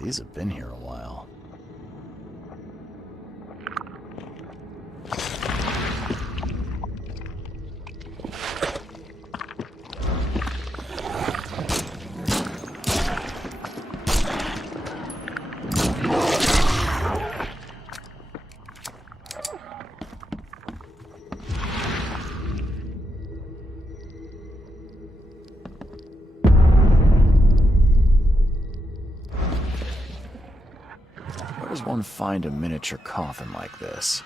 These have been here a while. Where does one find a miniature coffin like this?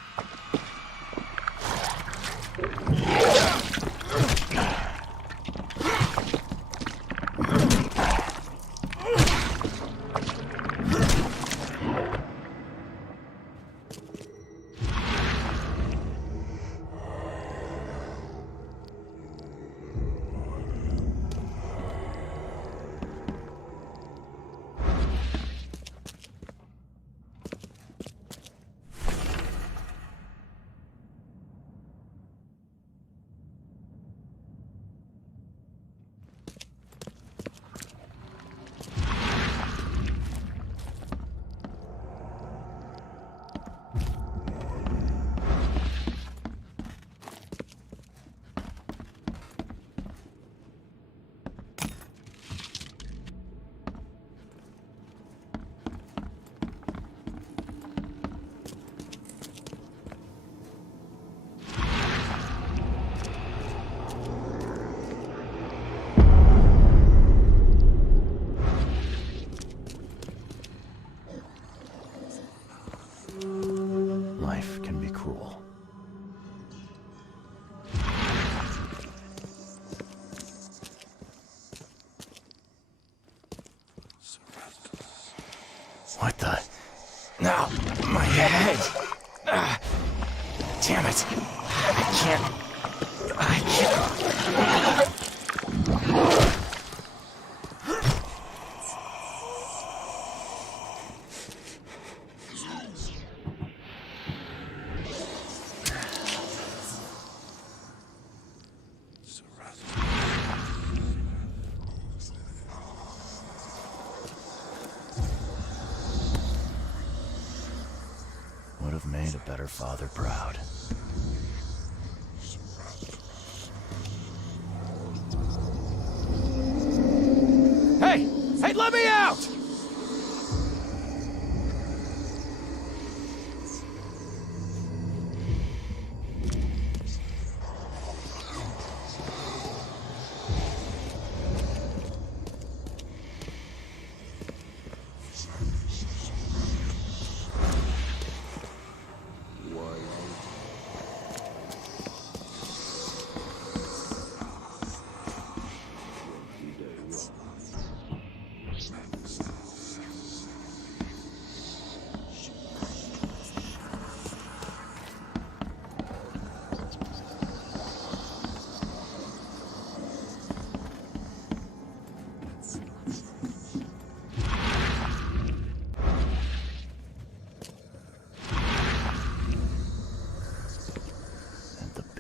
Life can be cruel. What the? No, my head! Damn it! I can't. Would have made a better father proud. Hey! Hey, let me out!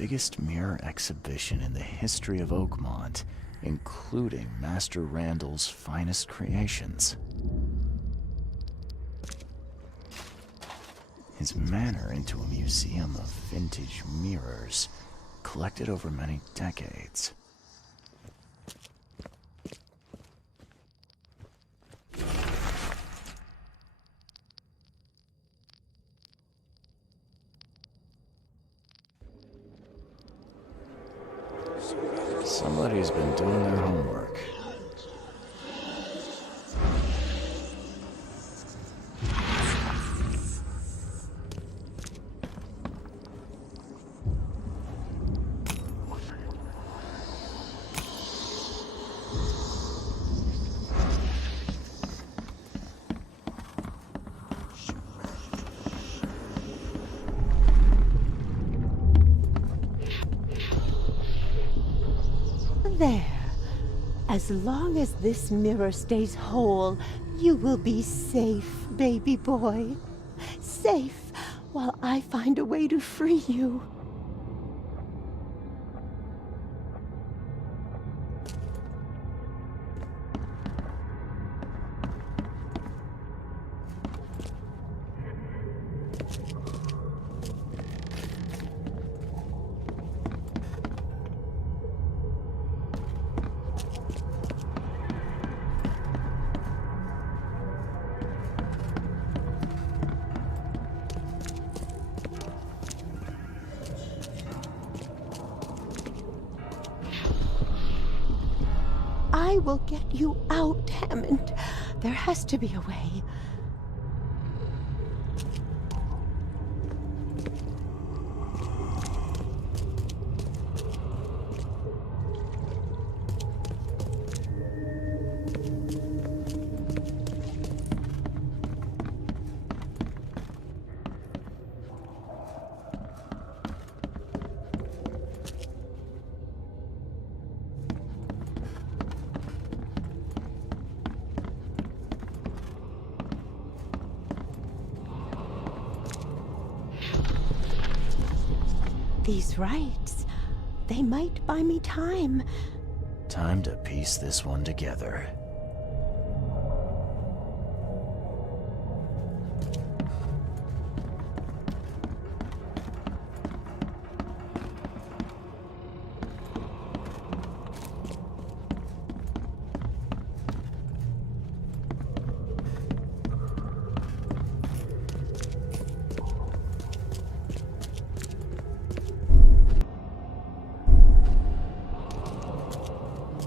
biggest mirror exhibition in the history of Oakmont, including Master Randall's finest creations. His manor into a museum of vintage mirrors, collected over many decades. Somebody's been doing their homework. There. As long as this mirror stays whole, you will be safe, baby boy. Safe while I find a way to free you. I will get you out, Hammond. There has to be a way. These rites, they might buy me time. Time to piece this one together.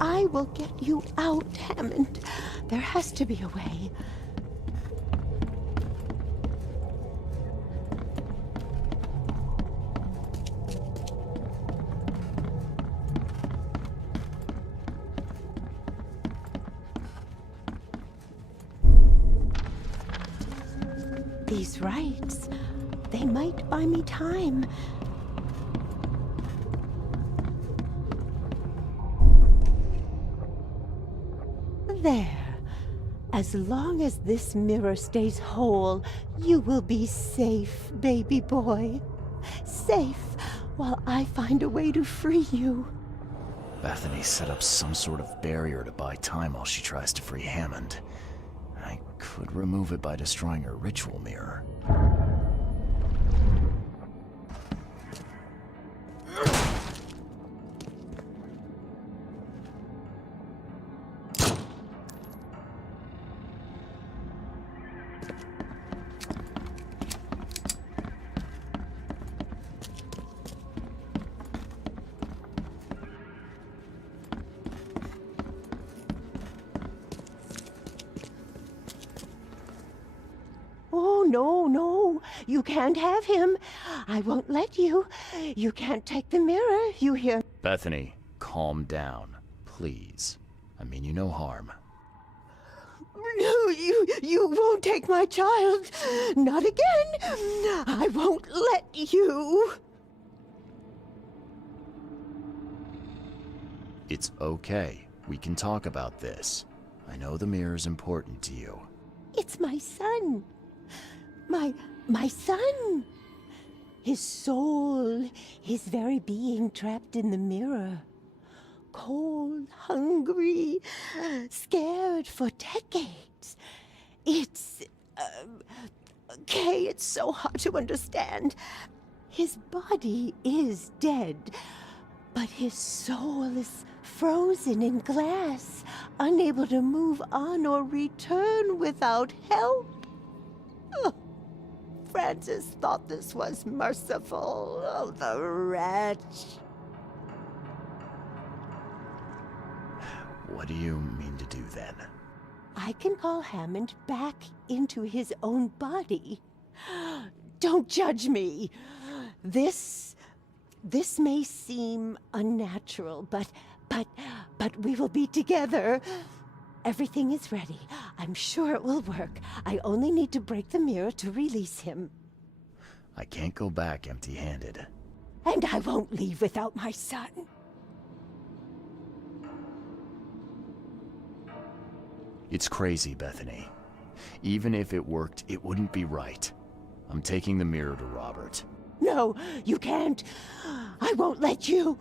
I will get you out, Hammond. There has to be a way. These rites, they might buy me time. There. As long as this mirror stays whole, you will be safe, baby boy. Safe while I find a way to free you. Bethany set up some sort of barrier to buy time while she tries to free Hammond. I could remove it by destroying her ritual mirror. No, you can't have him. I won't let you. You can't take the mirror, you hear? Bethany, calm down, please. I mean you no harm. No, you won't take my child. Not again. I won't let you. It's okay. We can talk about this. I know the mirror's important to you. It's my son. My son. His soul, his very being trapped in the mirror. Cold, hungry, scared for decades. It's... Kay, it's so hard to understand. His body is dead, but his soul is frozen in glass, unable to move on or return without help. Oh, Francis thought this was merciful. Oh, the wretch. What do you mean to do then? I can call Hammond back into his own body. Don't judge me. This may seem unnatural, but we will be together. Everything is ready. I'm sure it will work. I only need to break the mirror to release him. I can't go back empty-handed. And I won't leave without my son. It's crazy, Bethany. Even if it worked, it wouldn't be right. I'm taking the mirror to Robert. No, you can't. I won't let you.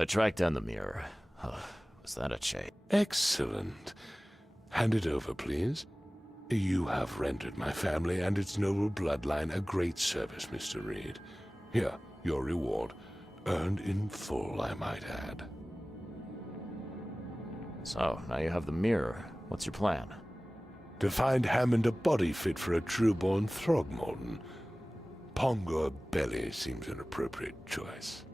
I tracked down the mirror. Was that a chase? Excellent. Hand it over, please. You have rendered my family and its noble bloodline a great service, Mr. Reed. Here, your reward. Earned in full, I might add. So, now you have the mirror. What's your plan? To find Hammond a body fit for a true-born Throgmorton. Pongo Belly seems an appropriate choice.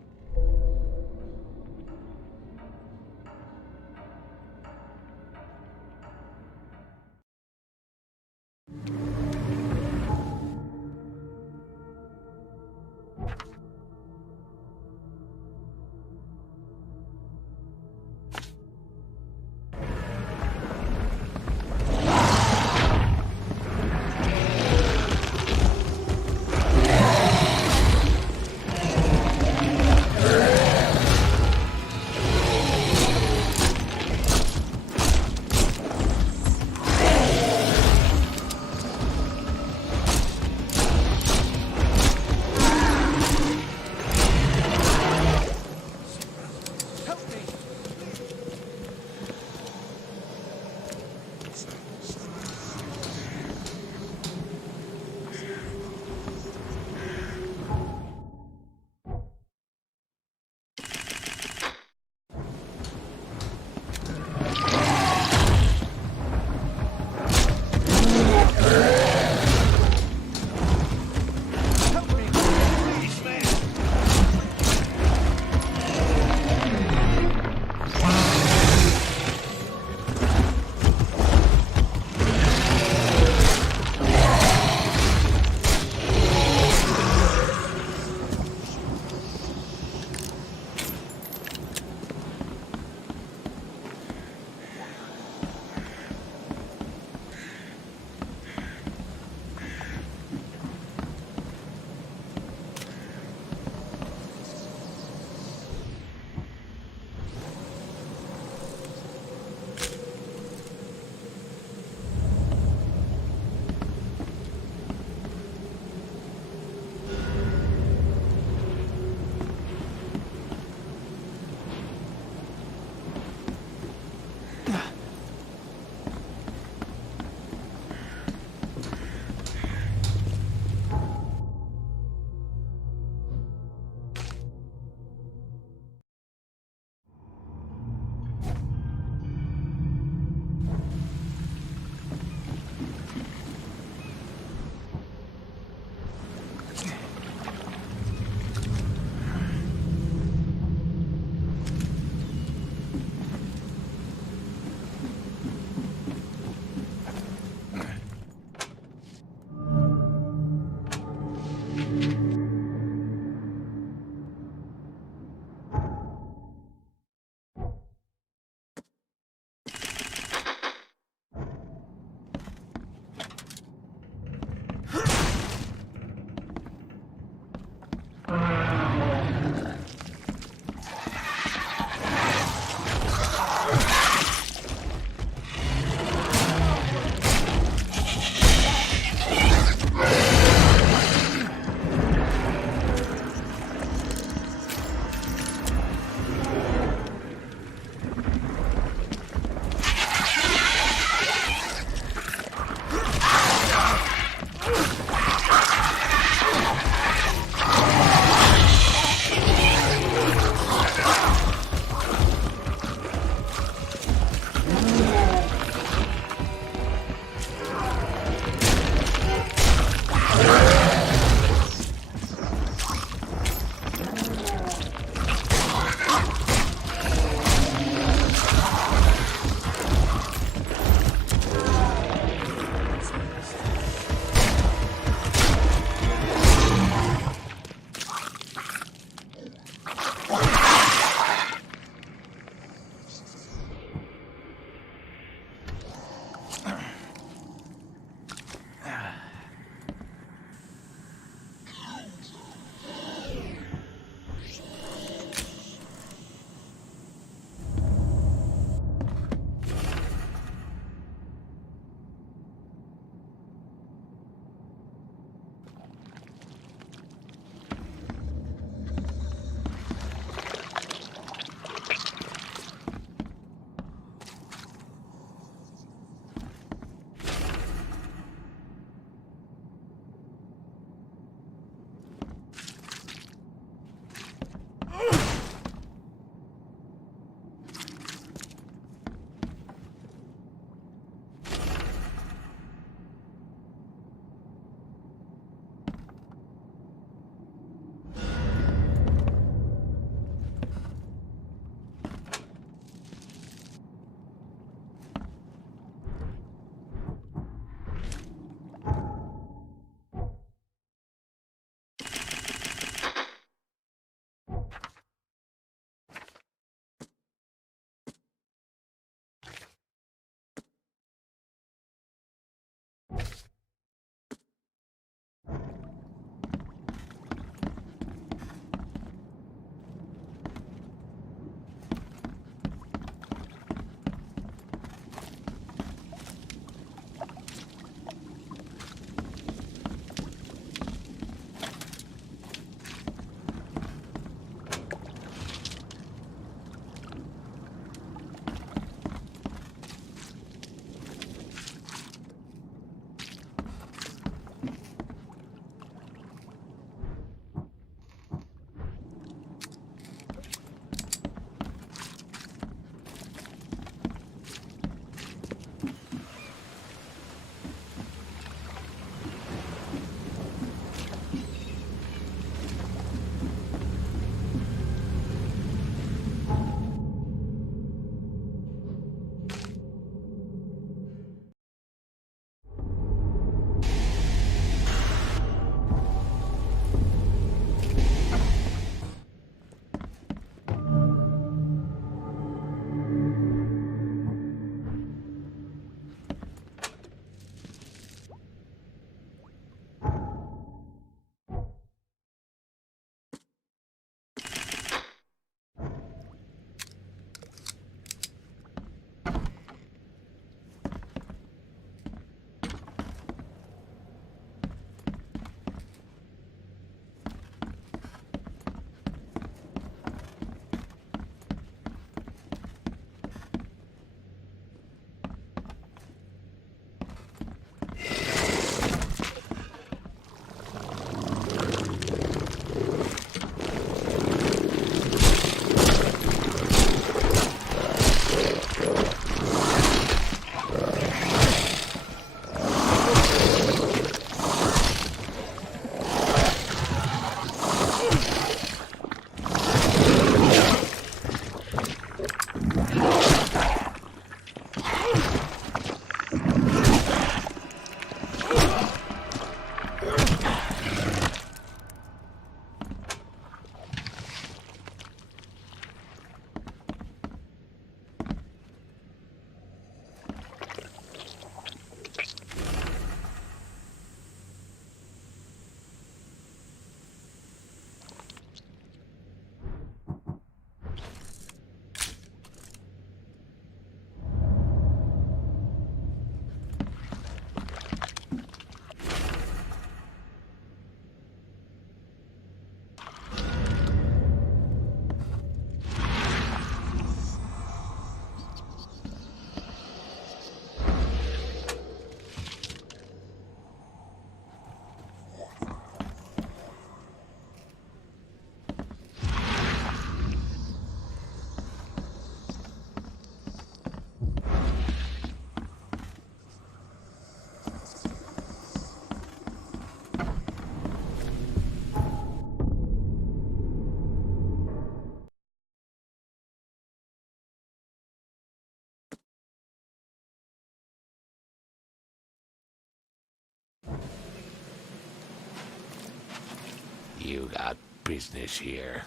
You got business here.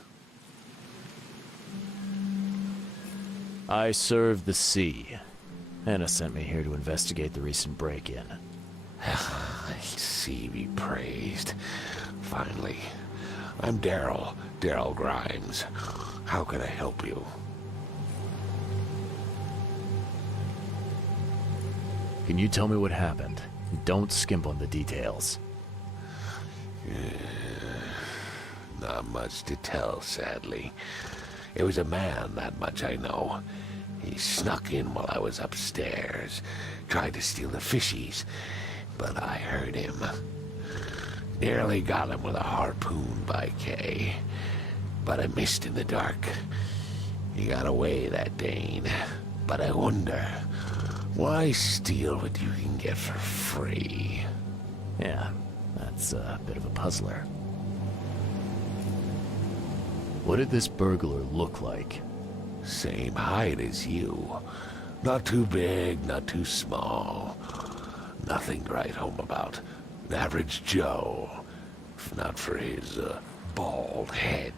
I serve the sea. Anna sent me here to investigate the recent break-in. Sea be praised. Finally. I'm Daryl Grimes. How can I help you? Can you tell me what happened? Don't skimp on the details. Not much to tell, sadly. It was a man, that much I know. He snuck in while I was upstairs, tried to steal the fishies, but I heard him. Nearly got him with a harpoon by Kay, but I missed in the dark. He got away, that Dane, but I wonder, why steal what you can get for free? Yeah, that's a bit of a puzzler. What did this burglar look like? Same height as you. Not too big, not too small. Nothing to write home about. An average Joe. If not for his, bald head.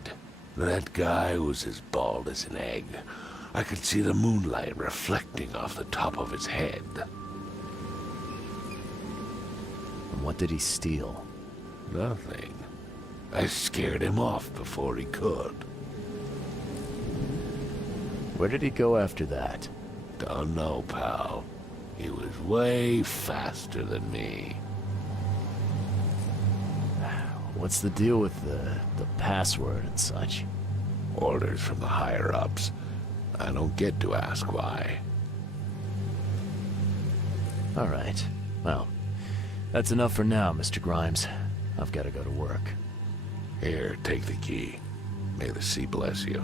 That guy was as bald as an egg. I could see the moonlight reflecting off the top of his head. And what did he steal? Nothing. I scared him off before he could. Where did he go after that? Don't know, pal. He was way faster than me. What's the deal with the password and such? Orders from the higher-ups. I don't get to ask why. All right. Well, that's enough for now, Mr. Grimes. I've got to go to work. Here, take the key. May the sea bless you.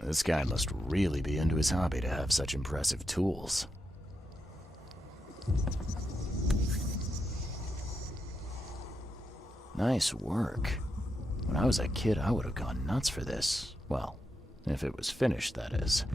This guy must really be into his hobby to have such impressive tools. Nice work. When I was a kid, I would have gone nuts for this. Well, if it was finished, that is.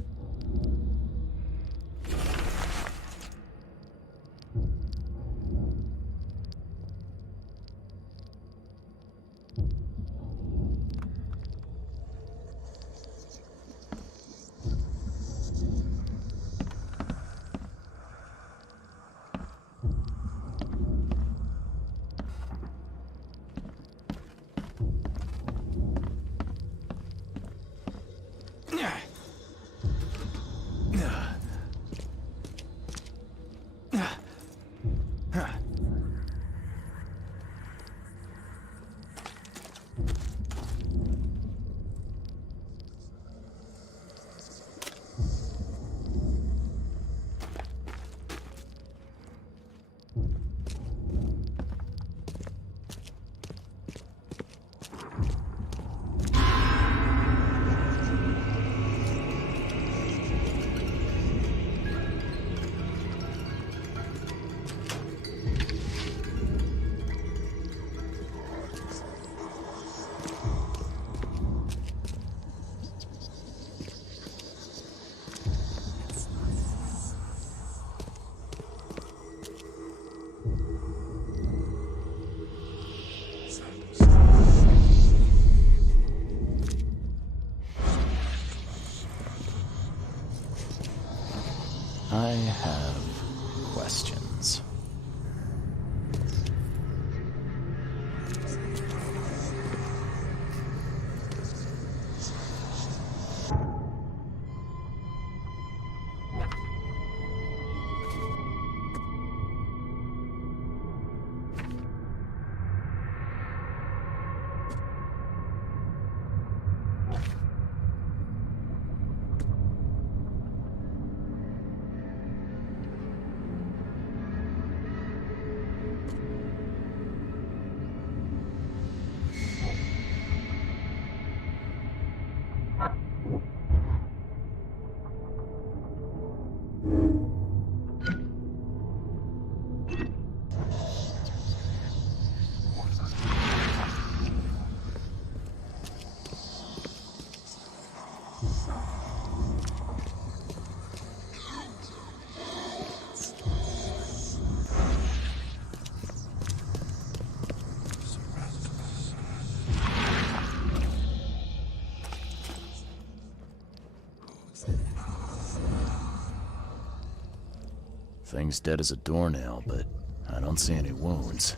Thing's dead as a doornail, but I don't see any wounds.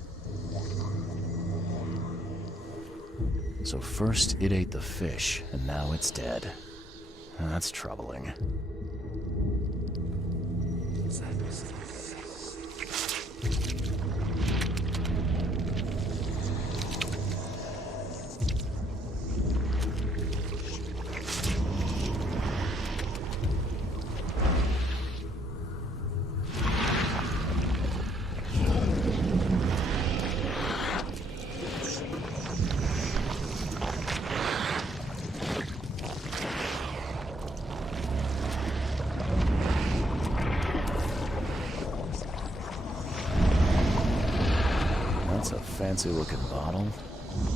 So first it ate the fish, and now it's dead. That's troubling. That's a fancy-looking bottle.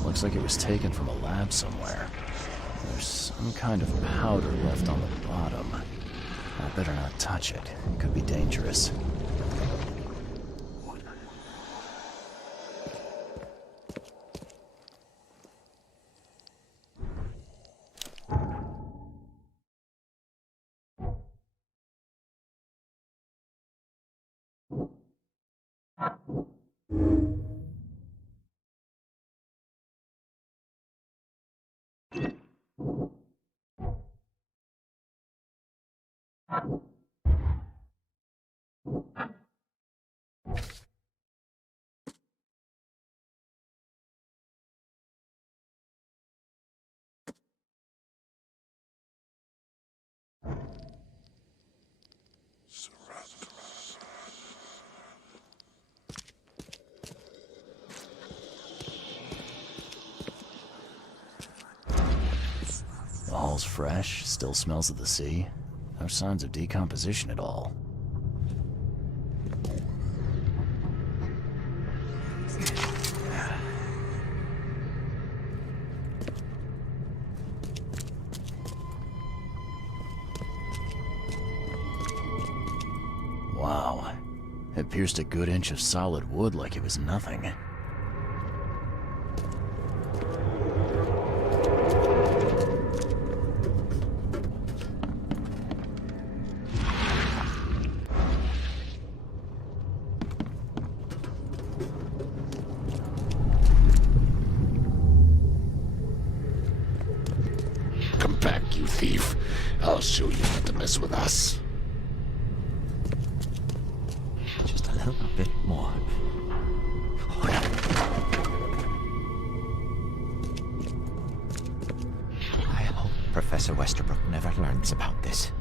Looks like it was taken from a lab somewhere. There's some kind of powder left on the bottom. I better not touch it. It could be dangerous. The hall's fresh, still smells of the sea. No signs of decomposition at all. Wow. It pierced a good inch of solid wood like it was nothing. Come back, you thief. I'll show you not to mess with us. Just a little bit more. I hope Professor Westerbrook never learns about this.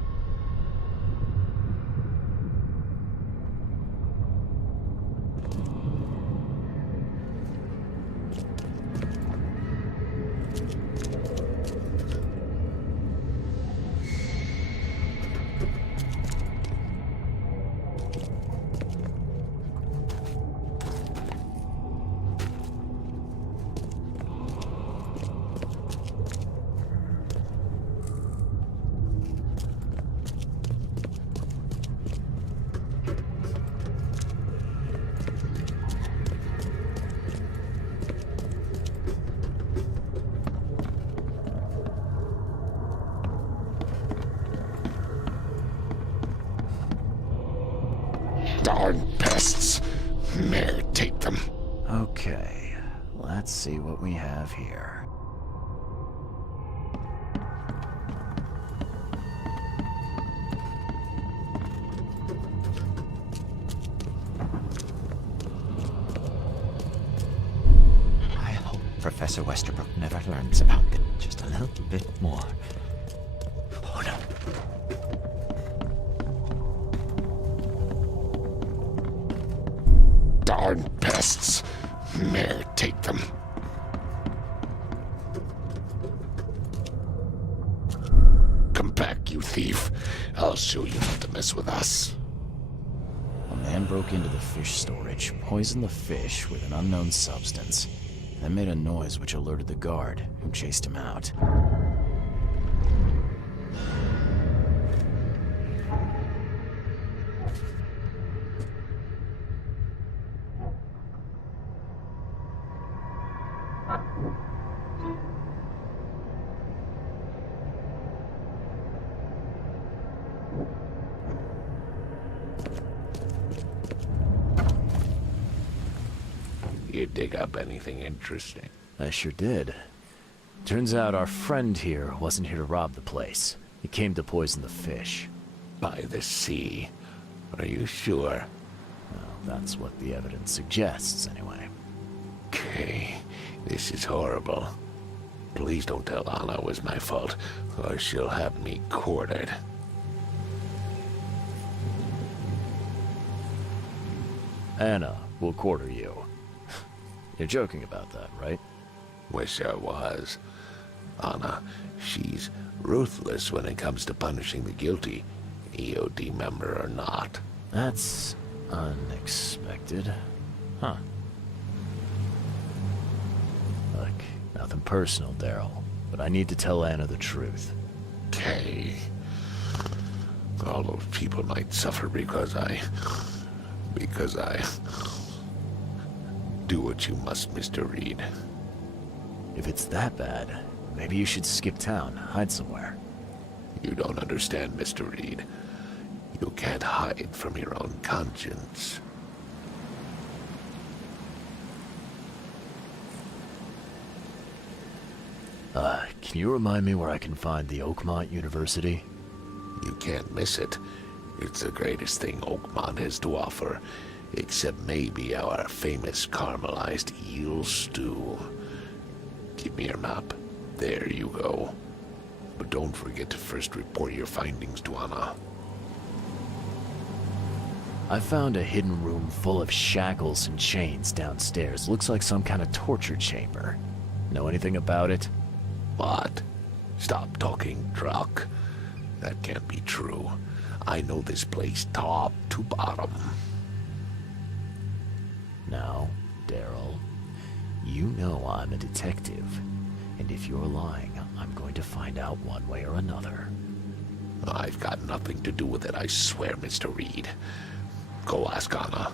Darn pests. Mayor, take them. Okay, let's see what we have here. I hope Professor Westerbrook never learns about it. Just a little bit more. Oh no. Darn pests. Mayor, take them. Come back, you thief. I'll show you not to mess with us. A man broke into the fish storage, poisoned the fish with an unknown substance, then made a noise which alerted the guard, who chased him out. dig up anything interesting? I sure did. Turns out our friend here wasn't here to rob the place. He came to poison the fish. By the sea. Are you sure? Well, that's what the evidence suggests, anyway. Okay, this is horrible. Please don't tell Anna it was my fault, or she'll have me quartered. Anna will quarter you. You're joking about that, right? Wish I was. Anna, she's ruthless when it comes to punishing the guilty, EOD member or not. That's unexpected. Huh. Look, nothing personal, Daryl, but I need to tell Anna the truth. Okay. All those people might suffer because I do what you must, Mr. Reed. If it's that bad, maybe you should skip town, hide somewhere. You don't understand, Mr. Reed. You can't hide from your own conscience. Can you remind me where I can find the Oakmont University? You can't miss it. It's the greatest thing Oakmont has to offer, except maybe our famous caramelized eel stew. Give me your map. There you go. But don't forget to first report your findings to Anna. I found a hidden room full of shackles and chains downstairs. Looks like some kind of torture chamber. Know anything about it? What? Stop talking drunk. That can't be true. I know this place top to bottom. Now, Daryl, you know I'm a detective. And if you're lying, I'm going to find out one way or another. I've got nothing to do with it, I swear, Mr. Reed. Go ask Anna.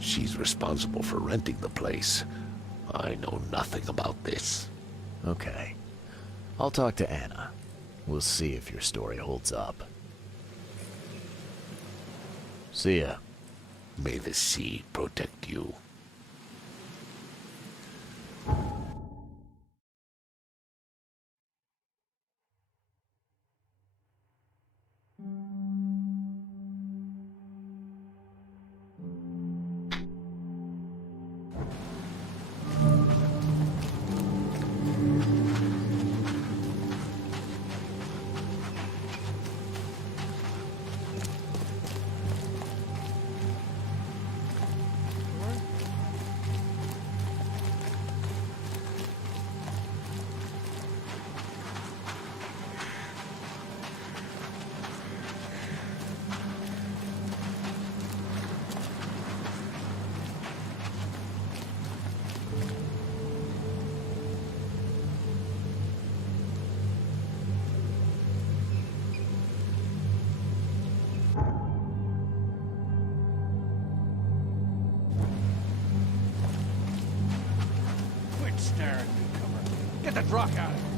She's responsible for renting the place. I know nothing about this. Okay. I'll talk to Anna. We'll see if your story holds up. See ya. May the sea protect you. Quit staring, newcomer. Get the rock out of here.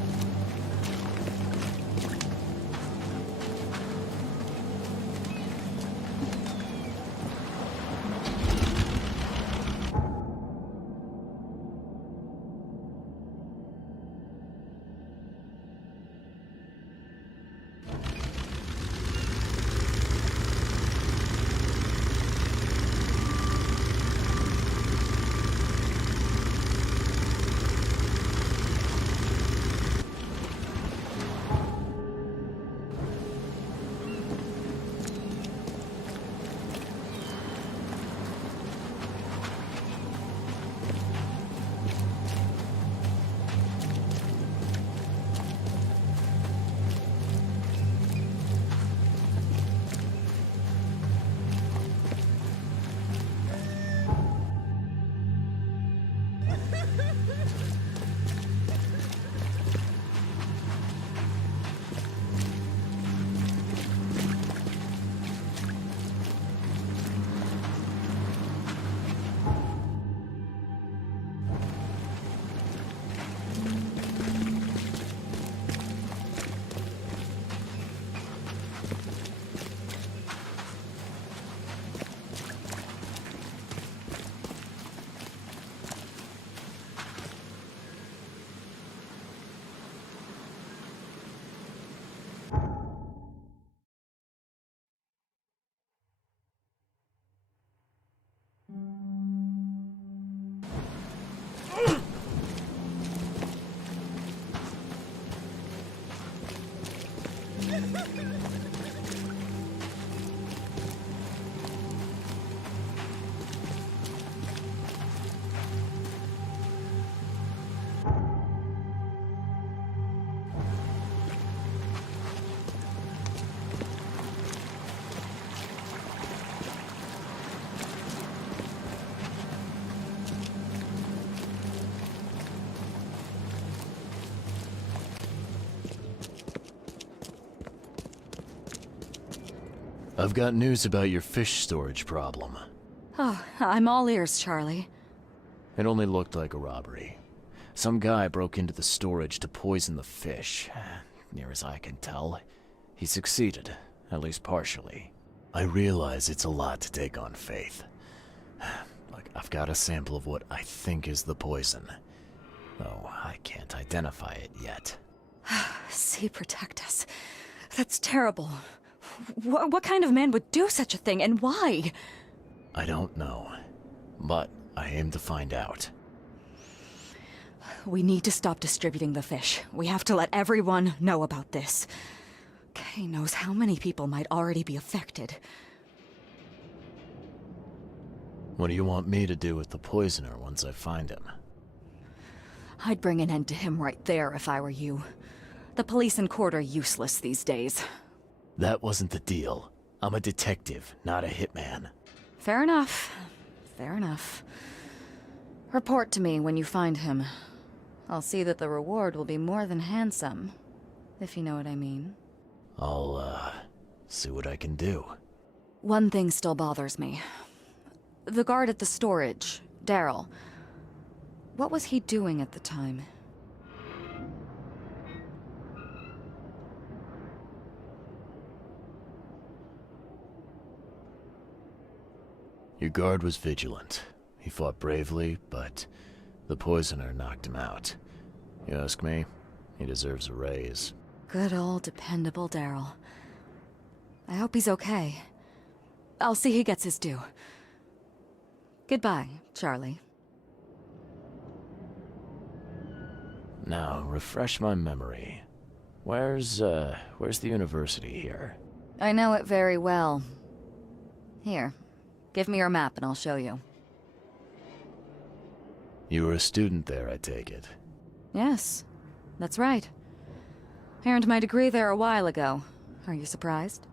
I've got news about your fish storage problem. Oh, I'm all ears, Charlie. It only looked like a robbery. Some guy broke into the storage to poison the fish. Near as I can tell, he succeeded, at least partially. I realize it's a lot to take on faith. Look, I've got a sample of what I think is the poison, though I can't identify it yet. See, protect us. That's terrible. What kind of man would do such a thing, and why? I don't know, but I aim to find out. We need to stop distributing the fish. We have to let everyone know about this. Kay knows how many people might already be affected. What do you want me to do with the poisoner once I find him? I'd bring an end to him right there if I were you. The police and court are useless these days. That wasn't the deal. I'm a detective, not a hitman. Fair enough. Fair enough. Report to me when you find him. I'll see that the reward will be more than handsome, if you know what I mean. I'll, see what I can do. One thing still bothers me. The guard at the storage, Daryl. What was he doing at the time? Your guard was vigilant. He fought bravely, but the poisoner knocked him out. You ask me, he deserves a raise. Good old dependable Daryl. I hope he's okay. I'll see he gets his due. Goodbye, Charlie. Now, refresh my memory. Where's the university here? I know it very well. Here, give me your map and I'll show you. You were a student there, I take it. Yes, that's right. I earned my degree there a while ago. Are you surprised?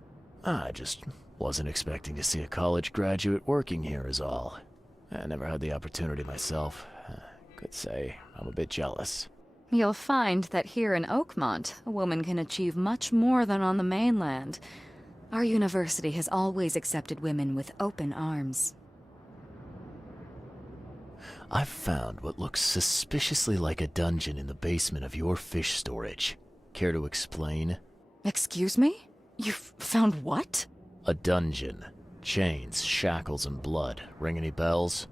I just wasn't expecting to see a college graduate working here is all. I never had the opportunity myself. Could say I'm a bit jealous. You'll find that here in Oakmont, a woman can achieve much more than on the mainland. Our university has always accepted women with open arms. I've found what looks suspiciously like a dungeon in the basement of your fish storage. Care to explain? Excuse me? You've found what? A dungeon. Chains, shackles, and blood. Ring any bells?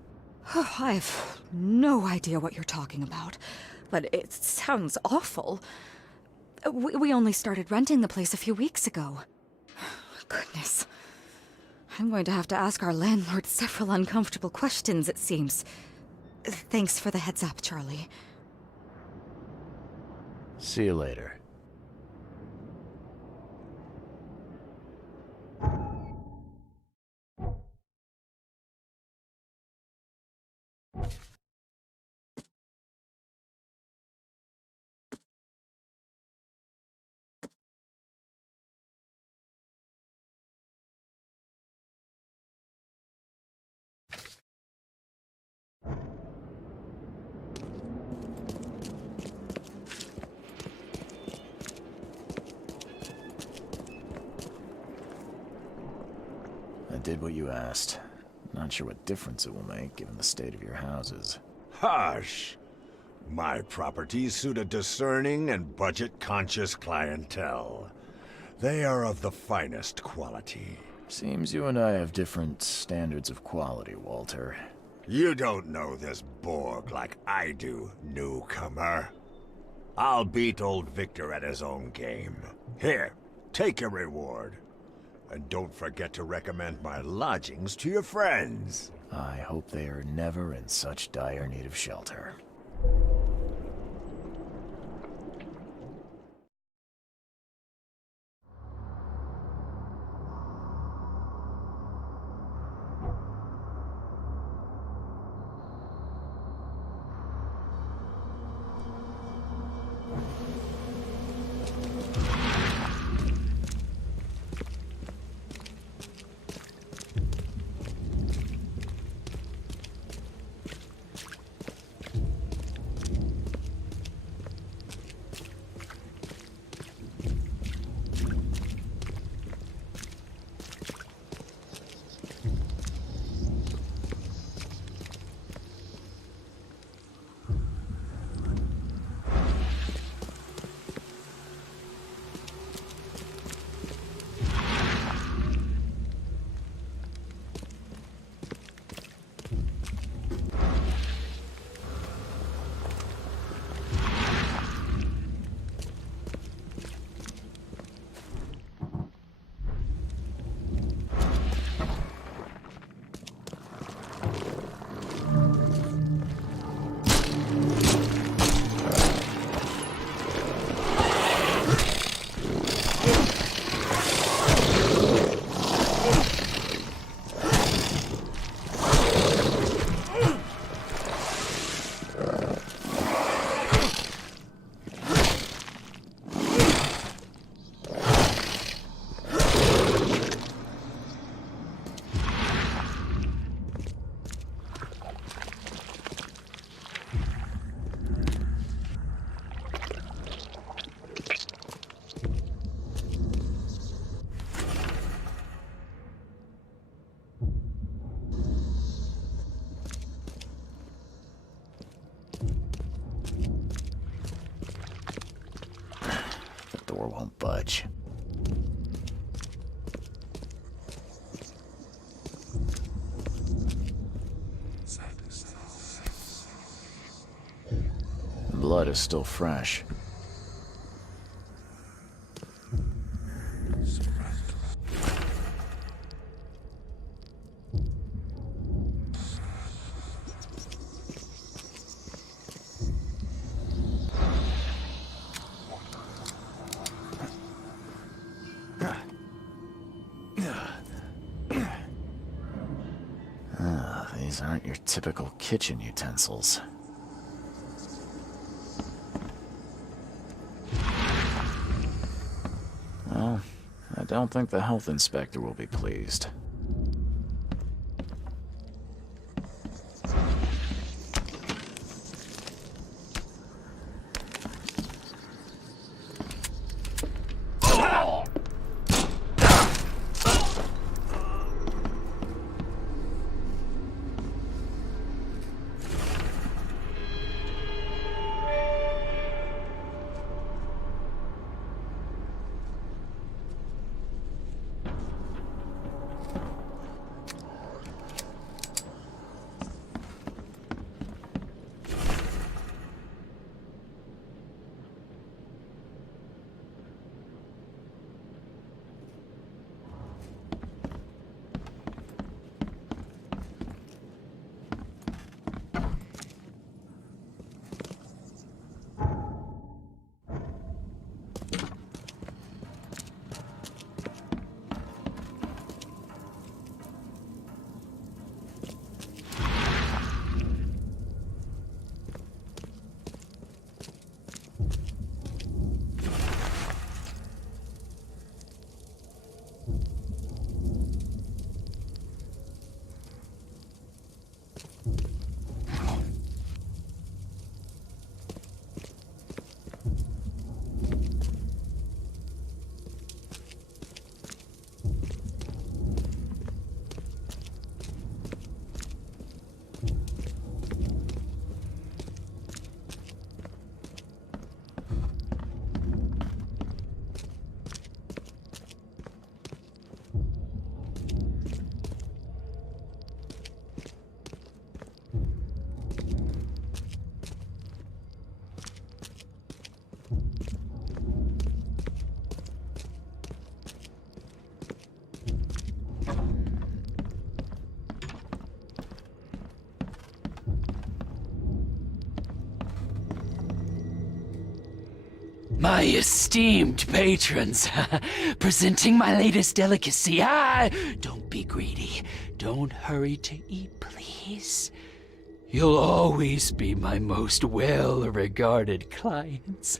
I have no idea what you're talking about, but it sounds awful. We only started renting the place a few weeks ago. Goodness. I'm going to have to ask our landlord several uncomfortable questions, it seems. Thanks for the heads up, Charlie. See you later. I did what you asked. Not sure what difference it will make, given the state of your houses. Hush! My properties suit a discerning and budget-conscious clientele. They are of the finest quality. Seems you and I have different standards of quality, Walter. You don't know this Borg like I do, newcomer. I'll beat old Victor at his own game. Here, take your reward. And don't forget to recommend my lodgings to your friends. I hope they are never in such dire need of shelter. door won't budge. Blood is still fresh. These aren't your typical kitchen utensils. Well, I don't think the health inspector will be pleased. My esteemed patrons, presenting my latest delicacy. Don't be greedy. Don't hurry to eat, please. You'll always be my most well-regarded clients.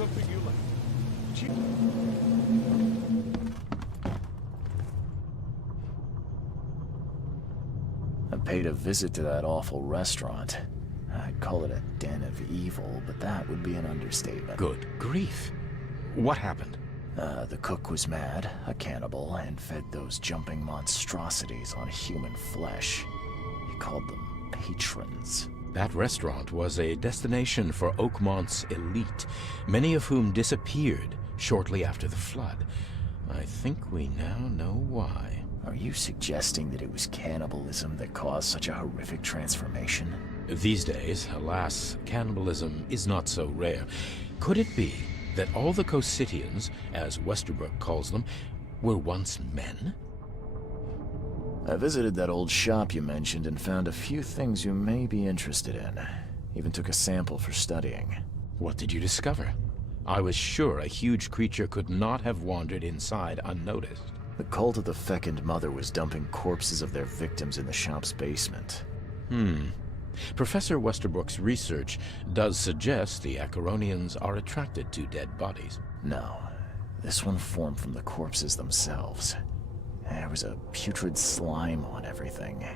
something you like. I paid a visit to that awful restaurant. I'd call it a den of evil, but that would be an understatement. Good grief. What happened? The cook was mad, a cannibal, and fed those jumping monstrosities on human flesh. He called them patrons. That restaurant was a destination for Oakmont's elite, many of whom disappeared shortly after the flood. I think we now know why. Are you suggesting that it was cannibalism that caused such a horrific transformation? These days, alas, cannibalism is not so rare. Could it be that all the Cositians, as Westerbrook calls them, were once men? I visited that old shop you mentioned and found a few things you may be interested in. Even took a sample for studying. What did you discover? I was sure a huge creature could not have wandered inside unnoticed. The cult of the fecund mother was dumping corpses of their victims in the shop's basement. Professor Westerbrook's research does suggest the Acheronians are attracted to dead bodies. No, this one formed from the corpses themselves. There was a putrid slime on everything.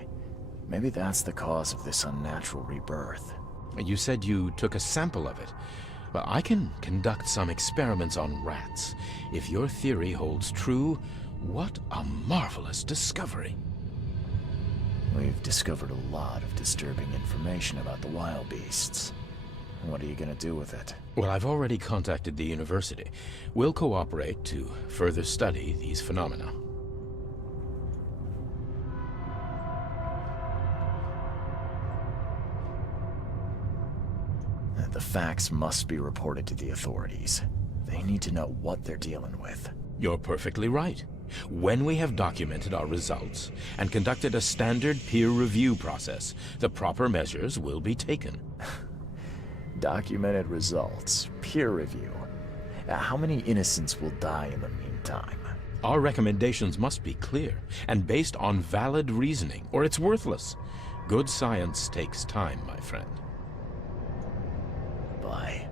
Maybe that's the cause of this unnatural rebirth. You said you took a sample of it. Well, I can conduct some experiments on rats. If your theory holds true, what a marvelous discovery. We've discovered a lot of disturbing information about the wild beasts. What are you gonna do with it? Well, I've already contacted the university. We'll cooperate to further study these phenomena. The facts must be reported to the authorities. They need to know what they're dealing with. You're perfectly right. When we have documented our results and conducted a standard peer review process, the proper measures will be taken. Documented results, peer review. How many innocents will die in the meantime? Our recommendations must be clear and based on valid reasoning, or it's worthless. Good science takes time, my friend. Bye.